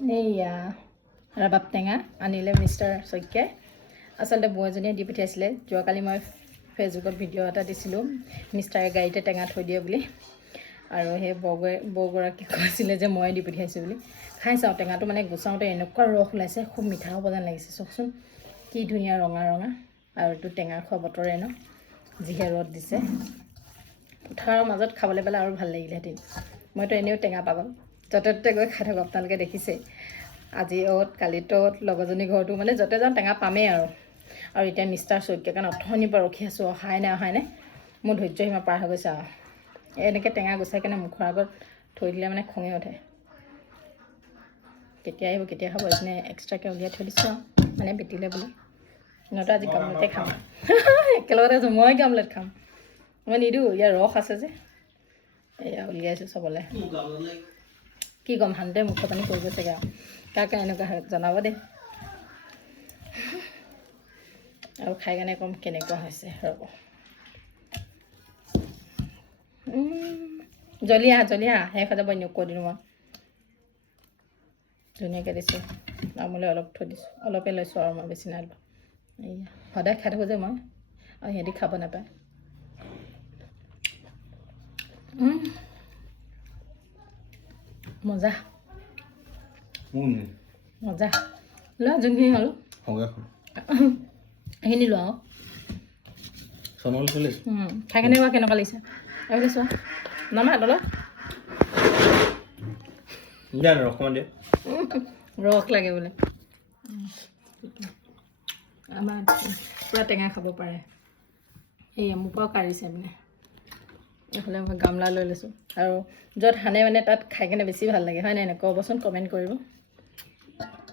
এইয়া ৰাবাব টেঙা আনিলে মিষ্টাৰ শইকীয়াই। আচলতে বৌ এজনীয়ে দি পঠিয়াইছিলে। যোৱাকালি মই ফেচবুকত ভিডিঅ' এটা দিছিলোঁ মিষ্টাৰে গাড়ীতে টেঙা থৈ দিয়ে বুলি, আৰু সেই বৌগৰাকীক কৈছিলে যে মই দি পঠিয়াইছোঁ বুলি। খাই চাওঁ, টেঙাটো মানে গুচাওঁতে এনেকুৱা ৰস ওলাইছে, খুব মিঠা হ'ব যেন লাগিছে। চাওকচোন কি ধুনীয়া ৰঙা ৰঙা, আৰু এইটো টেঙা খোৱা বতৰে ন, যিহে ৰ'দ দিছে। পথাৰৰ মাজত খাবলৈ পালে আৰু ভাল লাগিলেহেঁতেন। মইতো এনেও টেঙা পাগল, য'তে ত'তে গৈ খাই থাকোঁ, আপোনালোকে দেখিছে। আজি কালিতো লগৰজনী ঘৰতো মানে য'তে যাওঁ টেঙা পামেই আৰু এতিয়া মিষ্টাৰ শইকীয়া কাৰণ অথনিৰ পৰা ৰখি আছোঁ, অহাই নাই। মোৰ ধৈৰ্য সীমা পাৰ হৈ গৈছে আৰু এনেকৈ টেঙা গুচাই কেনে মুখৰ আগত থৈ দিলে মানে খঙে উঠে। কেতিয়া আহিব কেতিয়া খাব, এইপিনে এক্সট্ৰাকৈ উলিয়াই থৈ দিছোঁ আৰু মানে বেটিলে বুলি। নহয়তো আজি গামলেটে খাম একেলগতে আছোঁ, মই গামলেট খাম। মই নিদিওঁ, ইয়াৰ ৰস আছে যে। এয়া উলিয়াইছোঁ চবলৈ। কি ক'ম, সান্দে মুখৰ পানী পৰি গৈছেগৈ আৰু কাৰ এনেকুৱা হয় জনাব দেই, আৰু খাই কেনে ক'ম কেনেকুৱা হৈছে। ৰ'ব, জলদি আহ শেষ হৈ যাব এনেও কৈ দিলোঁ মই। ধুনীয়াকৈ দিছোঁ আৰু মোলৈ অলপ থৈ দিছোঁ, অলপে লৈছোঁ আৰু মই বেছি নাই লোৱা। এইয়া সদায় খাই থাকোঁ যে মই, আৰু সিহঁতি খাব নাপায়। মজা মজা, লোৱা যোনখিনি হ'ল সেইখিনি লোৱা আৰু খাই কেনে কেনেকুৱা লাগিছে আহিলে চোৱা। নামা তলত ৰস লাগে বোলে। আমাৰ পূৰা টেঙা খাব পাৰে। সেয়া মোৰ পৰাও কাঢ়িছে মানে। এইফালে মই গামলা লৈ লৈছোঁ, আৰু য'ত সানে মানে তাত খাই কেনে বেছি ভাল লাগে, হয় নাই ক'বচোন, কমেণ্ট কৰিব।